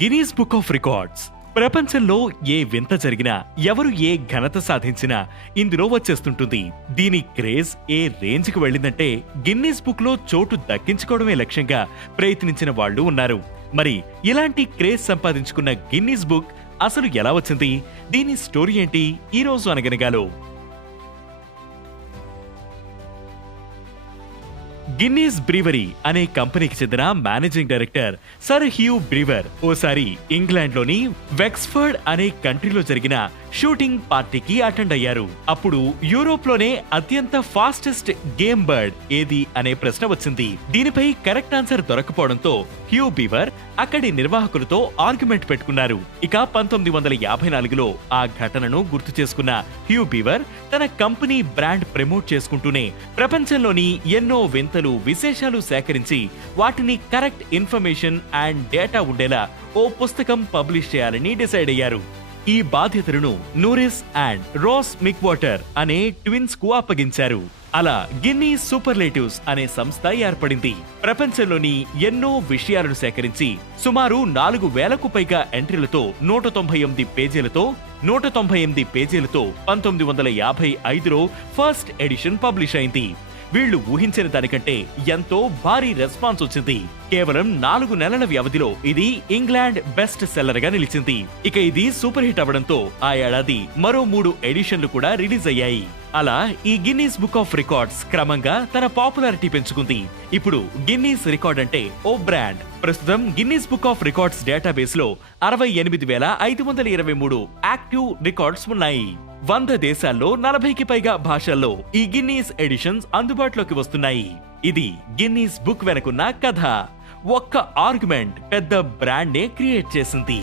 Guinness book of records ప్రపంచంలో ఏ వింత జరిగినా, ఎవరు ఏ ఘనత సాధించినా ఇందులో వచ్చేస్తుంటుంది. దీని క్రేజ్ ఏ రేంజ్కి వెళ్ళిందంటే గిన్నీస్ బుక్ లో చోటు దక్కించుకోవడమే లక్ష్యంగా ప్రయత్నించిన వాళ్ళు ఉన్నారు. మరి ఇలాంటి క్రేజ్ సంపాదించుకున్న గిన్నీస్ బుక్ అసలు ఎలా వచ్చింది? దీని స్టోరీ ఏంటి? ఈ రోజు అనగనగాలో గిన్నీస్ బ్రీవరీ అనే కంపెనీకి చెందిన మేనేజింగ్ డైరెక్టర్ సర్ హ్యూ బ్రీవర్ ఓసారి ఇంగ్లాండ్లోని వెక్స్ఫర్డ్ అనే కంట్రీలో జరిగిన షూటింగ్ పార్టీకి అటెండ్ అయ్యారు. అప్పుడు యూరోప్ లోనే అత్యంత ఫాస్టెస్ట్ గేమ్ బర్డ్ ఏది అనే ప్రశ్న వచ్చింది. దీనిపై కరెక్ట్ ఆన్సర్ దొరకపోవడంతో హ్యూ బీవర్ అక్కడి నిర్వాహకులతో ఆర్గ్యుమెంట్ పెట్టుకున్నారు. ఇక 1954లో ఆ ఘటనను గుర్తు చేసుకున్న హ్యూ బీవర్ తన కంపెనీ బ్రాండ్ ప్రమోట్ చేసుకుంటూనే ప్రపంచంలోని ఎన్నో వింతలు, విశేషాలు సేకరించి వాటిని కరెక్ట్ ఇన్ఫర్మేషన్ అండ్ డేటా ఉండేలా ఓ పుస్తకం పబ్లిష్ చేయాలని డిసైడ్ అయ్యారు. ఈ బాధ్యతలను నూరిస్ అండ్ రోస్ మిక్వాటర్ అనే ట్విన్స్ కు అప్పగించారు. అలా గిన్నీస్ సూపర్లేటివ్స్ అనే సంస్థ ఏర్పడింది. ప్రపంచంలోని ఎన్నో విషయాలను సేకరించి సుమారు 4000కు పైగా ఎంట్రీలతో 198 పేజీలతో 1955లో ఫస్ట్ ఎడిషన్ పబ్లిష్ అయింది. వీళ్లు ఊహించిన దానికంటే ఎంతో భారీ రెస్పాన్స్ వచ్చింది. కేవలం 4 నెలల వ్యవధిలో ఇది ఇంగ్లాండ్ బెస్ట్ సెల్లర్ గా నిలిచింది. ఇక ఇది సూపర్ హిట్ అవడంతో ఆ ఏడాది మరో 3 ఎడిషన్లు కూడా రిలీజ్ అయ్యాయి. అలా ఈ గిన్నీస్ బుక్ ఆఫ్ రికార్డ్స్ క్రమంగా తన పాపులారిటీ పెంచుకుంది. ఇప్పుడు గిన్నీస్ రికార్డ్ అంటే ఓ బ్రాండ్. ప్రస్తుతం Guinness book of records database లో 68,523 యాక్టివ్ రికార్డ్స్ ఉన్నాయి. 100 దేశాల్లో 40కి పైగా భాషల్లో ఈ గిన్నీస్ ఎడిషన్స్ అందుబాటులోకి వస్తున్నాయి. ఇది గిన్నీస్ బుక్ వెనుకున్న కథ. ఒక్క ఆర్గ్యుమెంట్ పెద్ద బ్రాండ్ నే క్రియేట్ చేసింది.